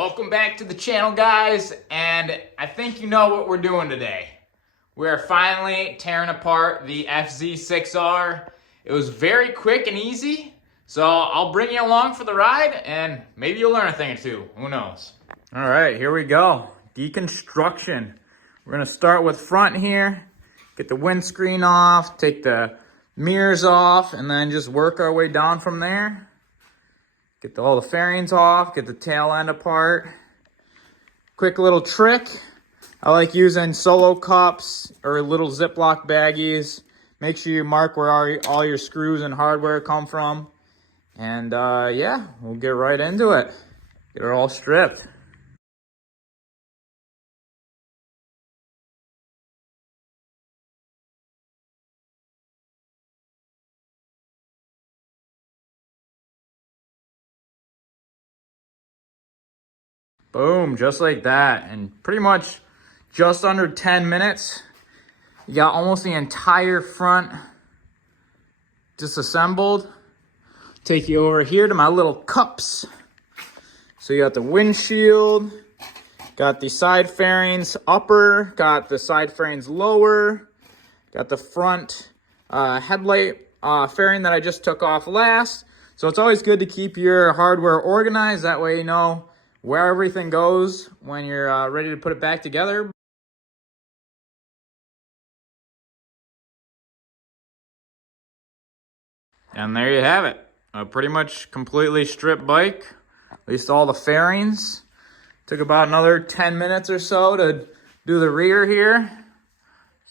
Welcome back to the channel, guys, and I think you know what we're doing today. We're finally tearing apart the FZ6R. It was very quick and easy, so I'll bring you along for the ride, and maybe you'll learn a thing or two. Who knows? All right, here we go. Deconstruction. We're gonna start with front here, get the windscreen off, take the mirrors off, and then just work our way down from there. Get all the fairings off, get the tail end apart. Quick little trick. I like using solo cups or little Ziploc baggies. Make sure you mark where all your screws and hardware come from. And yeah, we'll get right into it. Get it all stripped. Boom, just like that. And pretty much just under 10 minutes, you got almost the entire front disassembled. Take you over here to my little cups. So you got the windshield, got the side fairings upper, got the side fairings lower, got the front headlight fairing that I just took off last. So it's always good to keep your hardware organized. That way you know where everything goes when you're ready to put it back together. And there you have it. A pretty much completely stripped bike. At least all the fairings. Took about another 10 minutes or so to do the rear here.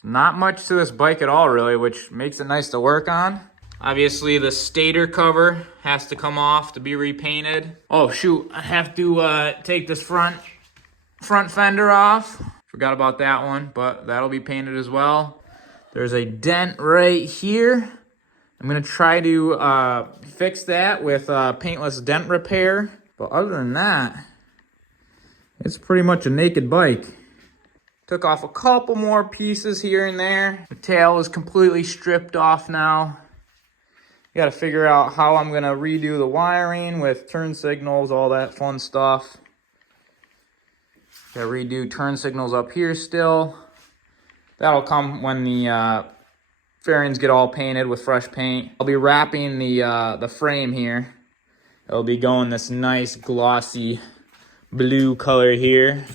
Not much to this bike at all, really, which makes it nice to work on. Obviously, the stator cover has to come off to be repainted. Oh, shoot. I have to take this front fender off. Forgot about that one, but that'll be painted as well. There's a dent right here. I'm going to try to fix that with paintless dent repair. But other than that, it's pretty much a naked bike. Took off a couple more pieces here and there. The tail is completely stripped off now. Got to figure out how I'm going to redo the wiring with turn signals, all that fun stuff. Got to redo turn signals up here still. That'll come when the fairings get all painted with fresh paint. I'll be wrapping the frame here. It'll be going this nice glossy blue color here.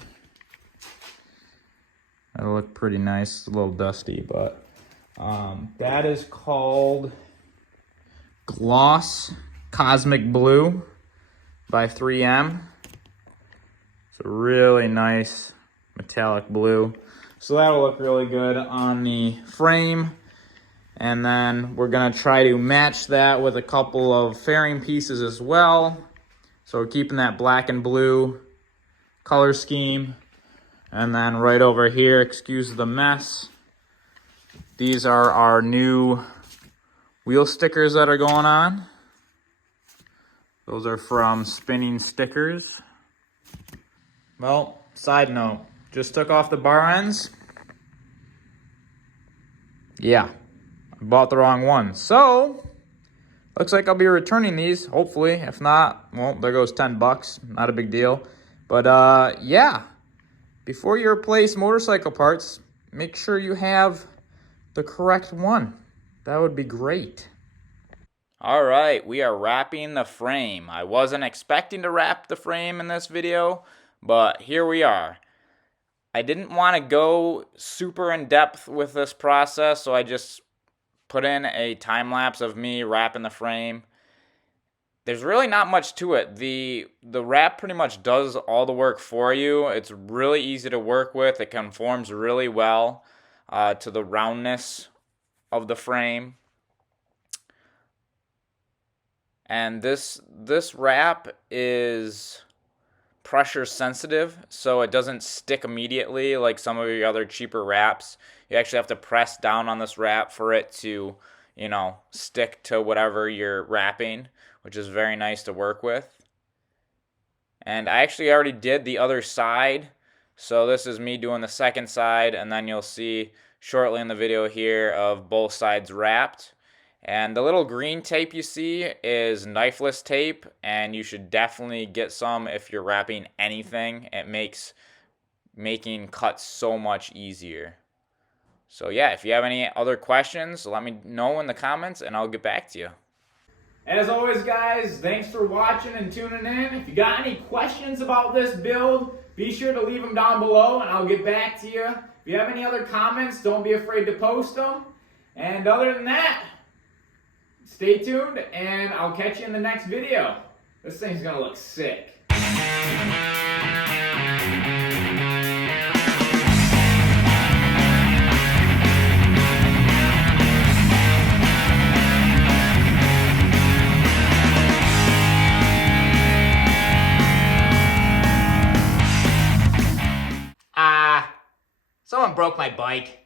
That'll look pretty nice. It's a little dusty, but that is called Gloss Cosmic Blue by 3M. It's a really nice metallic blue. So that'll look really good on the frame. And then we're gonna try to match that with a couple of fairing pieces as well. So we're keeping that black and blue color scheme. And then right over here, excuse the mess, these are our new wheel stickers that are going on. Those are from Spinning Stickers. Well, side note, just took off the bar ends. Yeah, I bought the wrong one. So, looks like I'll be returning these, hopefully. If not, well, there goes 10 bucks. Not a big deal. But yeah, before you replace motorcycle parts, make sure you have the correct one. That would be great. All right, we are wrapping the frame. I wasn't expecting to wrap the frame in this video, but here we are. I didn't want to go super in depth with this process, so I just put in a time lapse of me wrapping the frame. There's really not much to it. The wrap pretty much does all the work for you. It's really easy to work with. It conforms really well to the roundness of the frame. And this wrap is pressure sensitive, so it doesn't stick immediately like some of your other cheaper wraps. You actually have to press down on this wrap for it to, you know, stick to whatever you're wrapping, which is very nice to work with. And I actually already did the other side, so this is me doing the second side, and then you'll see shortly in the video here of both sides wrapped. And the little green tape you see is knifeless tape, and you should definitely get some if you're wrapping anything. It makes making cuts so much easier. So yeah, if you have any other questions, let me know in the comments and I'll get back to you. As always, guys, thanks for watching and tuning in. If you got any questions about this build, be sure to leave them down below and I'll get back to you. If you have any other comments, don't be afraid to post them. And other than that, stay tuned and I'll catch you in the next video. This thing's gonna look sick. Someone broke my bike.